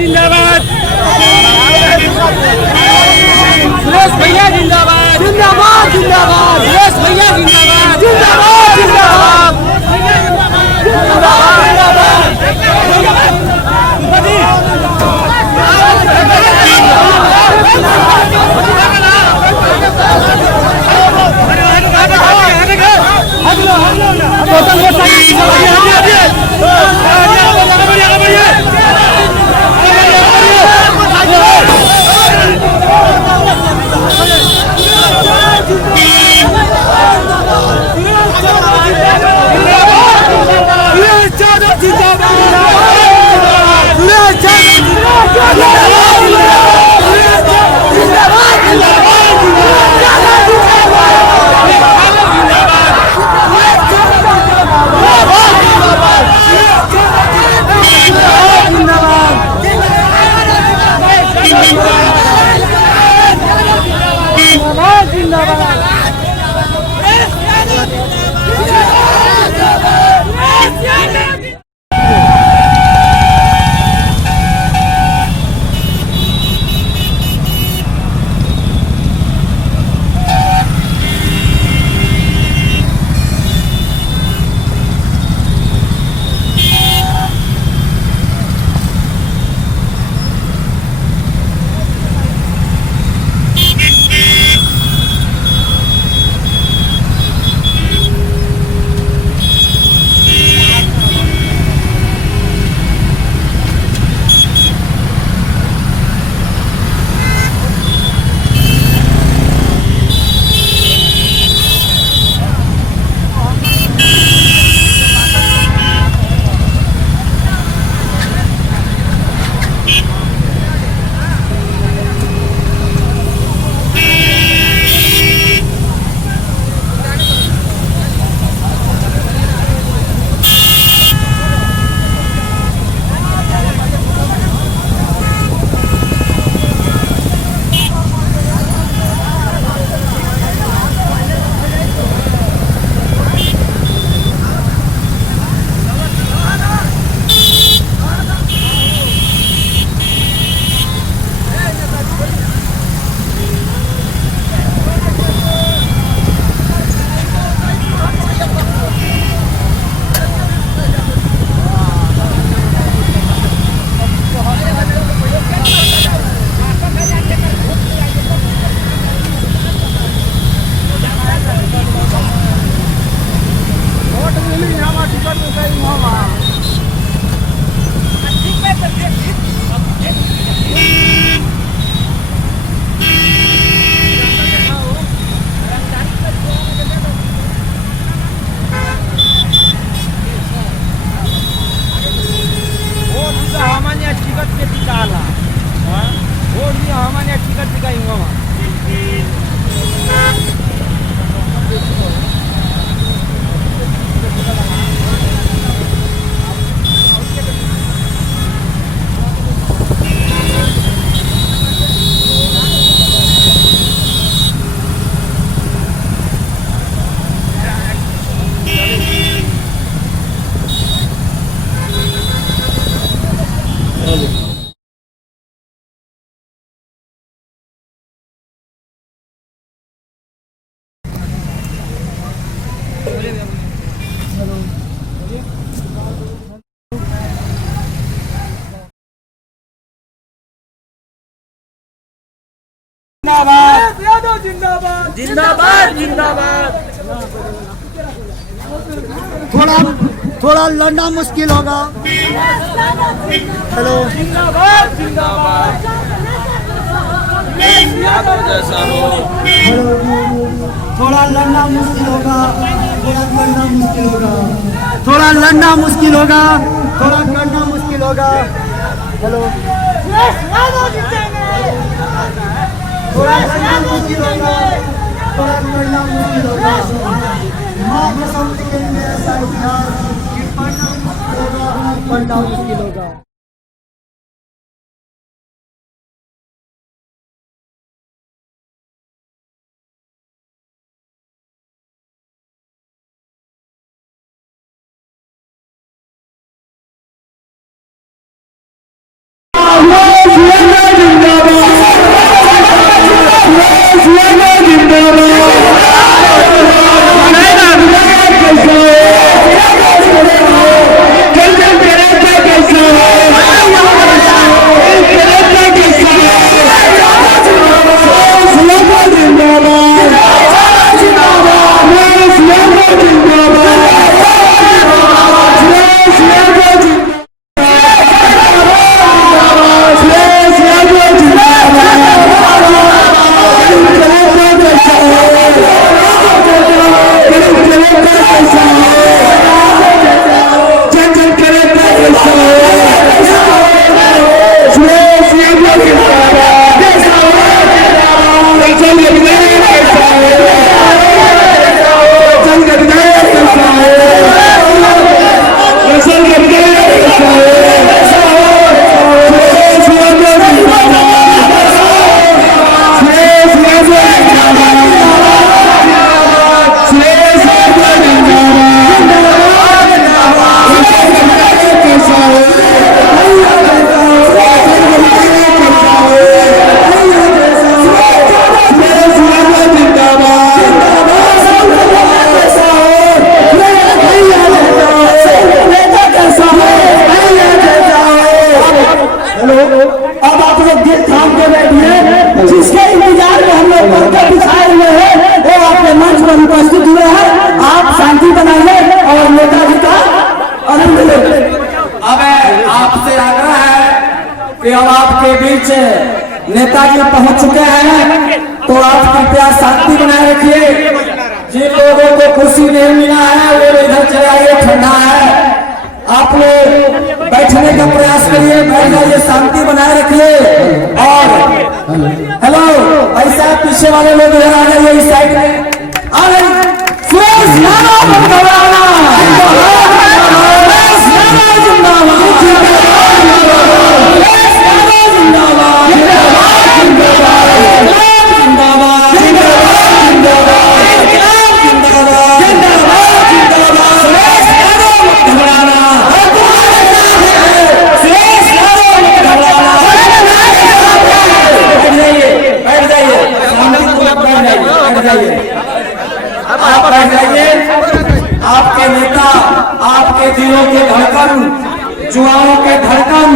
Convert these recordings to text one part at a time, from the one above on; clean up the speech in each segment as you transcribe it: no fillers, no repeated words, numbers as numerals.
जिंदाबाद सुरेश भैया जिंदाबाद जिंदाबाद जिंदाबाद सुरेश भैया जिंदाबाद जिंदाबाद जिंदाबाद बोले जिंदाबाद जिंदाबाद जिंदाबाद। थोड़ा लड़ना मुश्किल होगा। हेलो जिंदाबाद जिंदाबाद। जैसा हो थोड़ा लड़ना मुश्किल होगा, थोड़ा लड़ना मुश्किल होगा, थोड़ा करना मुश्किल होगा। हेलो थोड़ा लड़ना मुश्किल होगा, थोड़ा करना मुश्किल होगा। माँ कसम करेंगे ऐसा इतिहास कि पढ़ना मुश्किल होगा। जिसके इंतजार में हम लोग पंखा बिछाए हुए हैं वो आपके मंच पर उपस्थित हुए हैं। आप शांति बनाइए और नेताजी का आनंद लें। अब आपसे आग्रह है कि अब आपके बीच नेताजी पहुंच चुके हैं, तो आप कृपया शांति बनाए रखिए। जिन लोगों को कुर्सी नहीं मिला है वो इधर चले आइए, ठंडा है। आप लोग बैठने का प्रयास करिए, बैठ जाइए, शांति बनाए रखिए। और हेलो ऐसा पीछे वाले लोग इधर आ जाइए, इस साइड में आ रहे। आपके नेता, आपके दिलों के धड़कन, जुआओं के धड़कन,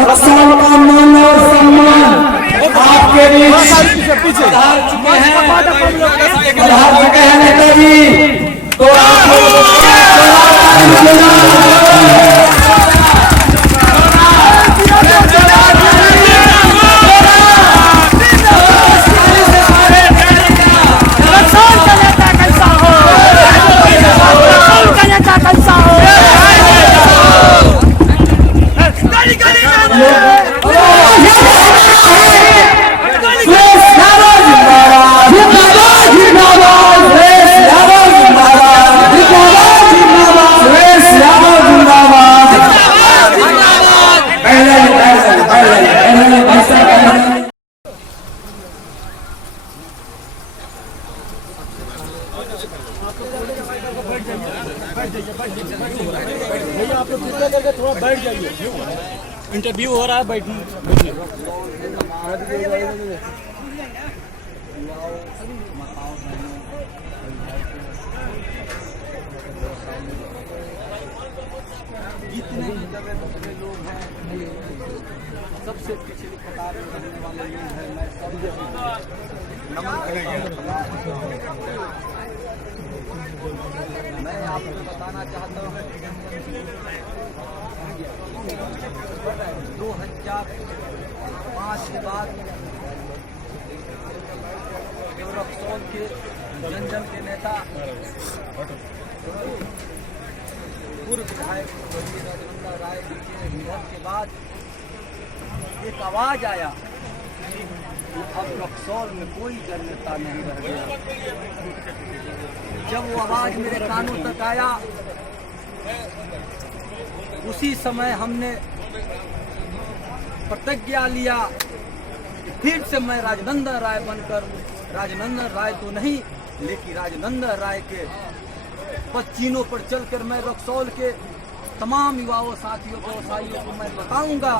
रक्षा का मान और सम्मान आपके बीच पधार चुके हैं नेताजी। तो भैया आप लोग कृपया करके थोड़ा बैठ जाइए, इंटरव्यू हो रहा है, बैठिए। सबसे पिछली कतार में रहने वाले लोग हैं, मैं सबसे नमन करता हूं। मैं आपको बताना चाहता हूँ 2005 के बाद जो रक्सौल के जन जन के नेता पूर्व विधायक स्वर्गीय राजनंदा राय जी के निधन के बाद एक आवाज आया कि अब रक्सौल में कोई जननेता नहीं रह गया। जब वो आवाज मेरे कानों तक आया, उसी समय हमने प्रतिज्ञा लिया कि फिर से मैं राजनंदन राय बनकर, राजनंदन राय तो नहीं लेकिन राजनंदन राय के पच्चीनों पर चलकर मैं रक्सौल के तमाम युवाओं, साथियों, व्यवसायियों को मैं बताऊंगा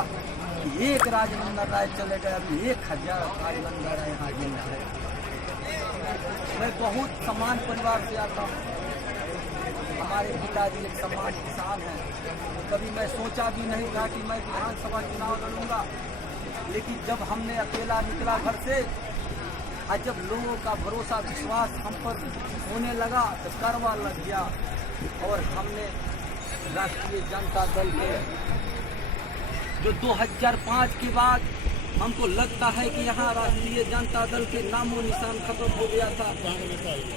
कि एक राजनंदन राय चले गए, अभी 1000 राजनंदन राय यहाँ जिंदा है। मैं बहुत समान परिवार से आता हूँ। हमारे पिताजी एक समान किसान हैं। कभी मैं सोचा भी नहीं था कि मैं विधानसभा चुनाव लड़ूंगा, लेकिन जब हमने अकेला निकला घर से और जब लोगों का भरोसा विश्वास हम पर होने लगा तो करवा लग गया और हमने राष्ट्रीय जनता दल के जो 2005 के बाद हमको लगता है कि यहाँ राष्ट्रीय जनता दल के नामो निशान खत्म हो गया था,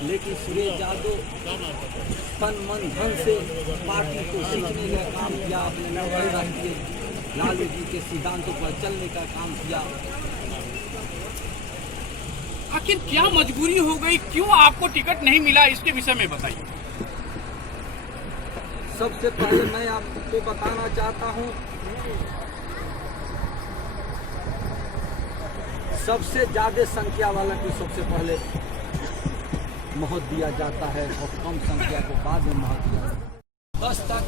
लेकिन सुरेश यादव तन मन धन से पार्टी को सीखने का काम किया, अपने नए राष्ट्रीय लालू जी के सिद्धांतों पर चलने का काम किया। आखिर क्या मजबूरी हो गई, क्यों आपको टिकट नहीं मिला, इसके विषय में बताइए। सबसे पहले मैं आपको बताना चाहता हूँ, सबसे ज्यादा संख्या वाला को सबसे पहले महत्व दिया जाता है और कम संख्या को बाद में महत्व दिया जाता है। 10 तक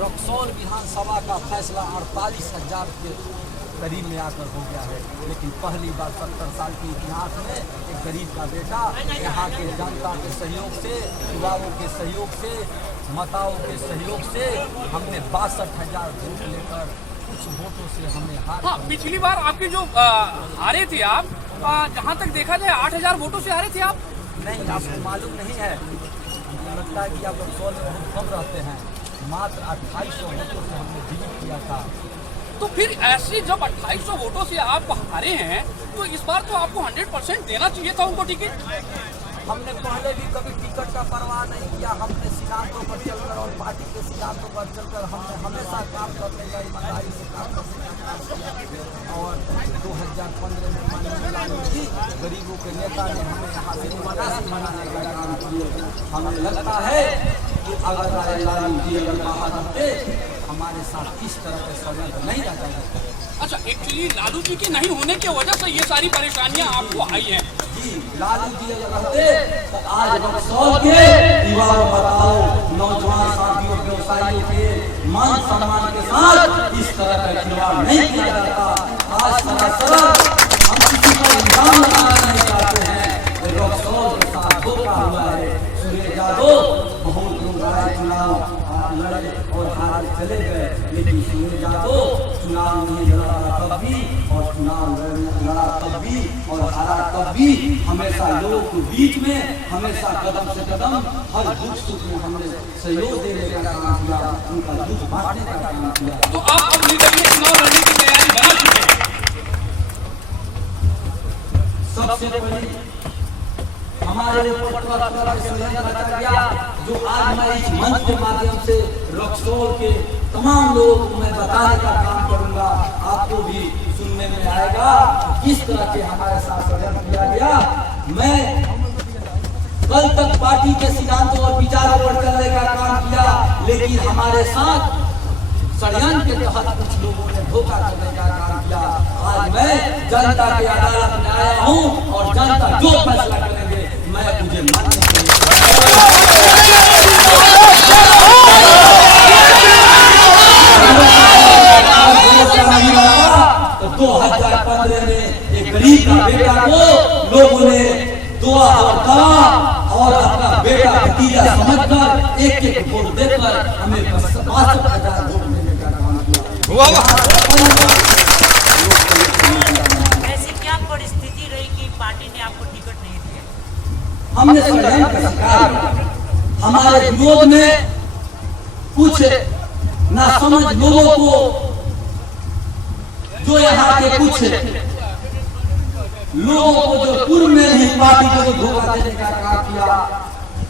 रक्सौल विधानसभा का फैसला 48,000 के करीब में आकर हो गया है, लेकिन पहली बार 70 साल के इतिहास में एक गरीब का बेटा यहाँ के जनता के सहयोग से, युवाओं के सहयोग से, माताओं के सहयोग से हमने 62,000 वोट लेकर कुछ वोटों से हमें हार। हाँ, पिछली बार आपके जो हारे थे आप, जहाँ तक देखा जाए 8,000 वोटों से हारे थे आप। नहीं, आपको मालूम नहीं है, मुझे लगता है कि आप रक्सौल में बहुत कम रहते हैं। मात्र 2800 वोटों से हमने जीत किया था। तो फिर ऐसे जब 2800 वोटों से आप हारे हैं तो इस बार तो आपको 100% देना चाहिए था उनको टिकट। हमने पहले भी कभी टिकट का परवाह नहीं किया। हमने सिद्धांतों पर चलकर और पार्टी के सिद्धांतों पर चलकर हमने हमेशा काम करने का, ईमानदारी से काम करने का। और 2015 में माननीय लालू जी गरीबों के नेता ने हमें यहाँ से निवासी बनाने का काम किया। हमें लगता है कि अगर लालू जी अगर बाहर होते हमारे साथ इस तरह के षड्यंत्र नहीं रहता है। अच्छा, एक्चुअली लालू जी के नहीं होने की वजह से ये सारी परेशानियां आपको आई हैं। जी, लालू जी अगर रहते तो आज रक्सौल के युवाओं, बताओ, नौजवान साथियों, व्यवसायियों के मान सम्मान के साथ इस तरह का खिलवाड़ नहीं किया जाता। आज सरासर हम किसी पर इल्जाम लगाना नहीं चाहते हैं, रक्सौल के साथ धोखा हुआ है। सुरेश यादव बहुत लोग आए, चुनाव लड़े और हार चले गए, लेकिन सुरेश यादव चुनाव नहीं लड़ा तब भी और चुनाव लड़ा तब भी और हारा तब भी हमेशा लोगों के बीच में, हमेशा कदम से कदम हर दुख सुख में हमने सहयोग देने का काम किया, उनका दुख बांटने का काम किया। तो आप अब निर्दलीय चुनाव लड़ने की तैयारी बना चुके हैं। सबसे पहले हमारे ऊपर जो आज मैं इस मंच के माध्यम से रक्सौल के तमाम लोगों को मैं बताने का काम करूंगा, आपको भी सुनने में आएगा किस तरह के हमारे साथ षड्यंत्र किया गया। मैं कल तक पार्टी के सिद्धांतों और विचारों पर चलने का काम किया, लेकिन हमारे साथ षड्यंत्र के तहत कुछ लोगों ने धोखा करने का काम किया। आज मैं जनता की अदालत में आया हूँ और जनता जो फैसला करेंगे मैं मुझे मानने के लिए 2015 में एक गरीब का बेटा को लोगों ने दुआ और दवा और अपना बेटा भतीजा समझकर एक वोट देकर हमें 62,000 वोट देने का काम किया। हमने षड्यंत्र का शिकार किया। हमारे विरोध में कुछ नासमझ लोगों को, जो यहाँ के कुछ लोगों को जो पूर्व में ही पार्टी को जो धोखा देने का काम किया,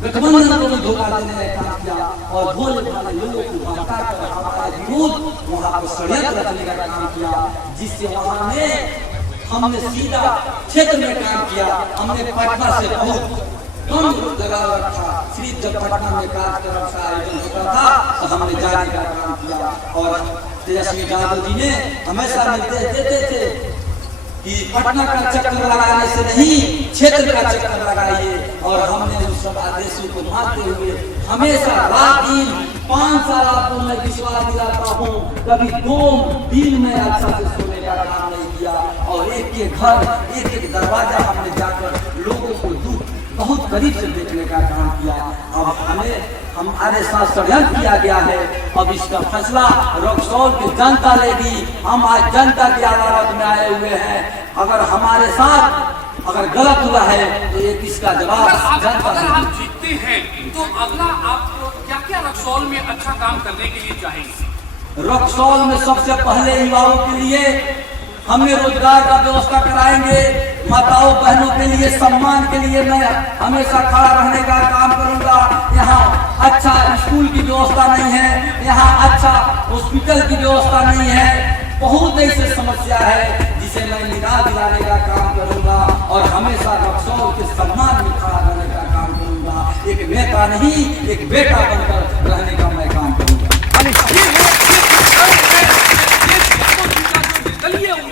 गठबंधन को भी धोखा देने का काम किया और भोले भाले लोगों को भटका कर हमारे विरोध वहाँ पर षड्यंत्र रचने का काम किया, जिससे वहाँ में हमने सीधा क्षेत्र में काम किया। हमने पटना से बहुत कम जगह रखा, सिर्फ जब पटना में कार्यक्रम का आयोजन होता था तो हमने जाने का काम किया। और तेजस्वी यादव जी ने हमेशा निर्देश देते थे कि पटना का चक्कर लगाने से नहीं, क्षेत्र का चक्कर लगाइए, और हमने उन सब आदेशों को मानते हुए हमेशा रात दिन 5 साल आपको मैं विश्वास दिलाता हूँ, कभी 2 दिन में अच्छा से सोने का काम नहीं किया। और एक एक घर, एक एक दरवाजा हमने जाकर लोगों को बहुत करीब से देखने का काम किया। अब हमारे साथ षड्यंत्र किया गया है, अब इसका फैसला रक्सौल की जनता लेगी। हम आज जनता की अदालत में आए हुए हैं। अगर हमारे साथ अगर गलत हुआ है तो एक इसका जवाब जनता। अगर आप जीतते हैं तो अगला आपको क्या क्या रक्सौल में अच्छा काम करने के लिए चाहेंगे? रक्सौल में सबसे पहले युवाओं के लिए हमने रोजगार का व्यवस्था कराएंगे। माताओं बहनों के लिए सम्मान के लिए मैं हमेशा खड़ा रहने का काम करूंगा। यहाँ अच्छा स्कूल की व्यवस्था नहीं है, यहाँ अच्छा हॉस्पिटल की व्यवस्था नहीं है, बहुत ऐसी समस्या है जिसे मैं निदान दिलाने का काम करूंगा और हमेशा रक्सौल के सम्मान में खड़ा रहने का काम करूंगा। एक नेता नहीं, एक बेटा बनकर रहने का मैं काम करूंगा।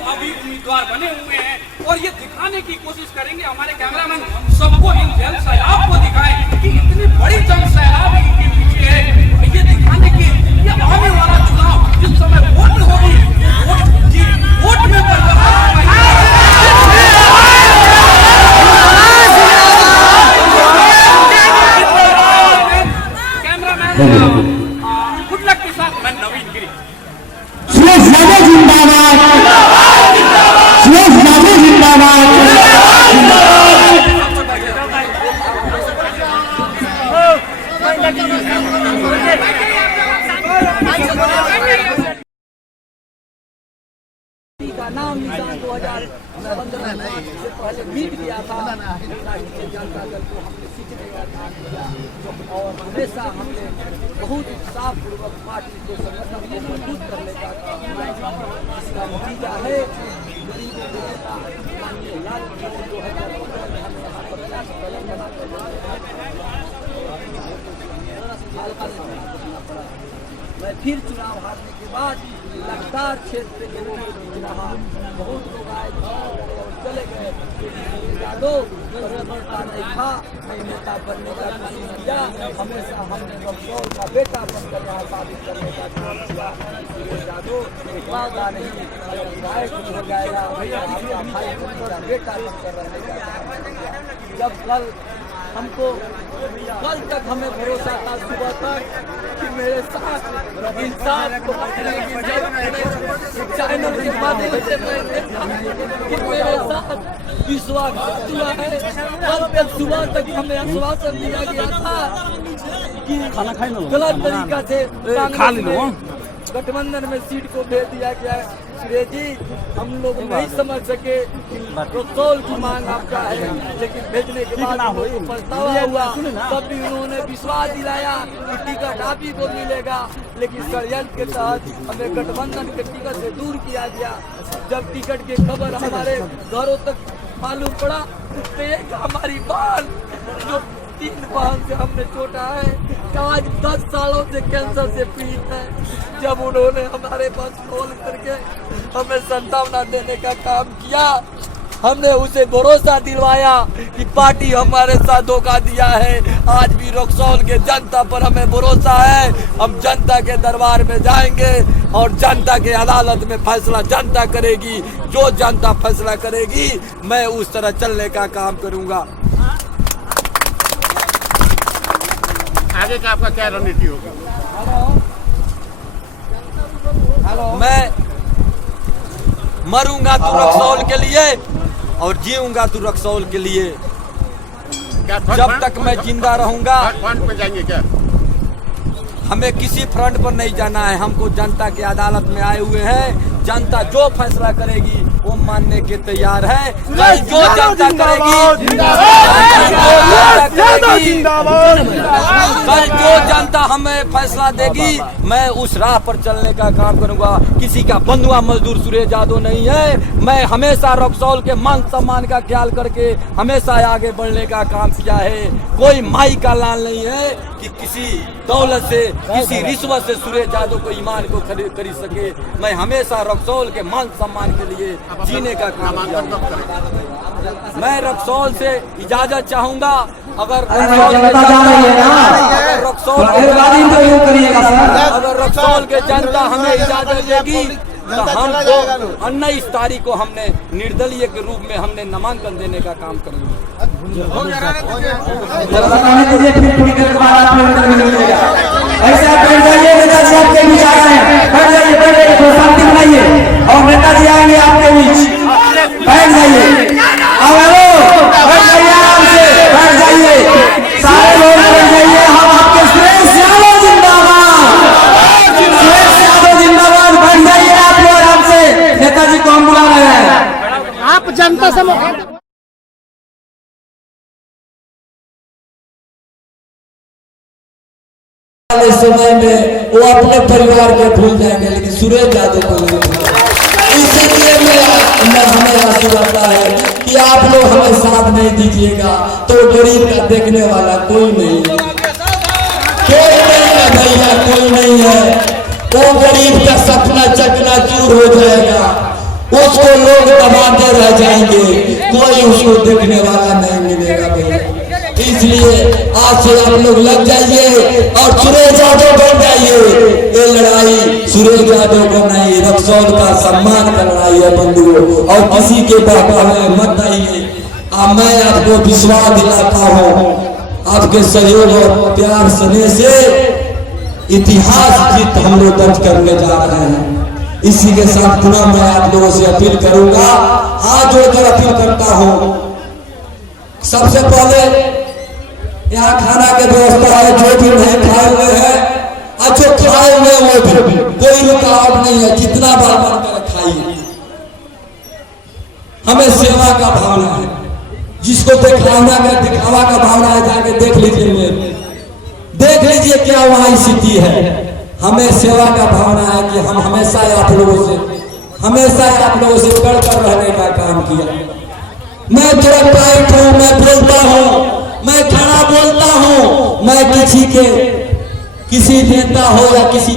अभी उम्मीदवार बने हुए हैं और ये दिखाने की कोशिश करेंगे, हमारे कैमरामैन सबको इन जन सैलाब को दिखाएं कि इतनी बड़ी जन सैलाब इनके पीछे है। ये दिखाने की ये आने वाला चुनाव जिस समय वोट होगी, वोट में कैमरामैन गुड लक के साथ मैं नवीन गिरी। का नाम निशान 2015 से पहले जीत गया था। राष्ट्रीय जनता दल को हमने सीखने का काम किया और हमेशा हमने बहुत उत्साह पूर्वक पार्टी को संगठन को मजबूत करने का काम किया। इसका नतीजा है गरीबों के नेता माननीय लाल किशोर 2015 में हमें यहाँ पर प्रयास मैं फिर चुनाव हारने के बाद लगातार क्षेत्र के लोगों के बीच रहा। बहुत लोग आए और चले गए, यादव नेता नहीं था, नहीं नेता बनने का काम किया। हमेशा हमने रक्सौल का बेटा बनकर यहाँ साबित करने का काम किया। यादव वादा नहीं, अगर विधायक हो जाएगा आपका भाई मेरा बेटा बनकर रहने का काम किया। जब कल तक हमें भरोसा था सुबह तक कि मेरे साथ इंसाफ को चैनल के माध्यम से कि मेरे साथ विश्वास हुआ है। कल तक सुबह तक हमें आश्वासन दिया गया था कि गलत तरीका से गठबंधन में सीट को भेज दिया गया है। सुरेश जी, हम लोग नहीं समझ सके रक्सौल की मांग आपका है, लेकिन भेजने के बाद पछतावा हुआ। तब भी उन्होंने विश्वास दिलाया कि टिकट आप ही को मिलेगा, लेकिन षड्यंत्र के तहत हमें गठबंधन के टिकट से दूर किया गया। जब टिकट की खबर हमारे घरों तक मालूम पड़ा तो एक हमारी बहन जो 3 बहन से हमने छोटा है, आज 10 सालों से कैंसर से पीड़ित है, जब उन्होंने हमारे पास कॉल करके हमें सांत्वना देने का काम किया, हमने उसे भरोसा दिलवाया कि पार्टी हमारे साथ धोखा दिया है। आज भी रक्सौल के जनता पर हमें भरोसा है। हम जनता के दरबार में जाएंगे और जनता के अदालत में फैसला जनता करेगी। जो जनता फैसला करेगी मैं उस तरह चलने का काम करूंगा। आगे का आपका क्या रणनीति होगा? मैं मरूंगा तो रक्सौल के लिए और जीऊंगा तो रक्सौल के लिए। क्या जब तक मैं जिंदा रहूंगा फ्रंट पे जाएंगे क्या? हमें किसी फ्रंट पर नहीं जाना है। हमको जनता की अदालत में आए हुए हैं। जनता जो फैसला करेगी वो मानने के तैयार है। जो जनता करेगी, कल जो जनता हमें फैसला देगी, मैं उस राह पर चलने का काम करूंगा। किसी का बंधुआ मजदूर सुरेश यादव नहीं है। मैं हमेशा रक्सौल के मान सम्मान का ख्याल करके हमेशा आगे बढ़ने का काम किया है। कोई माई का लाल नहीं है कि किसी दौलत से, किसी रिश्वत से सुरेश यादव को ईमान को खरीद सके। मैं हमेशा रक्सौल के मान सम्मान के लिए जीने का काम किया। मैं रक्सौल से इजाजत चाहूंगा। अगर रक्सौल के जनता हमें इजाजत देगी तो हम 19 तारीख को हमने निर्दलीय के रूप में हमने नामांकन देने का काम करेंगे। ऐसा बैठ जाइए, नेताजी आपके बीच आ रहे हैं। बैठ जाइए, शांति बनाइए और नेताजी आएंगे आपके बीच। बैठ जाइए, बैठ जाइए, आराम से बैठ जाइए, सारे लोग बैठ जाइए। हम आपके सुरेश यादव जिंदाबाद, सुरेश यादव जिंदाबाद। बैठ जाइए आप लोग आराम से, नेताजी को हम बुला रहे हैं। आप जनता से समय में वो अपने परिवार को भूल जाएंगे, लेकिन सुरेश यादव को नहीं भूलेंगे। इसीलिए मैं हमें आंसू आता है कि आप लोग हमें साथ नहीं दीजिएगा तो गरीब का देखने वाला कोई नहीं है, कोई नहीं है भैया, कोई नहीं है। वो गरीब का सपना चकनाचूर हो जाएगा, उसको लोग दबाते रह जाएंगे, कोई उसको देखने वाला नहीं मिलेगा भैया। इसलिए आज से आप लोग लग जाइए और सुरेश यादव बन जाइए। ये लड़ाई सुरेश यादव को नहीं, रक्सौल का सम्मान का लड़ाई है बंधुओं, और किसी के बहकावे मत आइए। मैं आपको विश्वास दिलाता हूँ, आपके सहयोग और प्यार स्नेह से इतिहास जीत हम लोग दर्ज करने जा रहे हैं। इसी के साथ पुनः मैं आप लोगों से अपील करूंगा, हाथ जोड़कर अपील करता हूँ। सबसे पहले यहाँ खाना की व्यवस्था है, जो भी नहीं खाए हुए हैं और जो खाए हुए वो भी, कोई रुकावट नहीं है, जितना बार मन कर खाइए। हमें सेवा का भावना है, जिसको दिखावा का भावना है जाके देख लीजिए, देख लीजिए क्या वहाँ स्थिति है। हमें सेवा का भावना है कि हम हमेशा आप लोगों से कड़कर रहने का काम किया। मैं थोड़ा टाइट हूँ, मैं बोलता हूँ, मैं खड़ा बोलता हूँ, मैं किसी नेता हो या किसी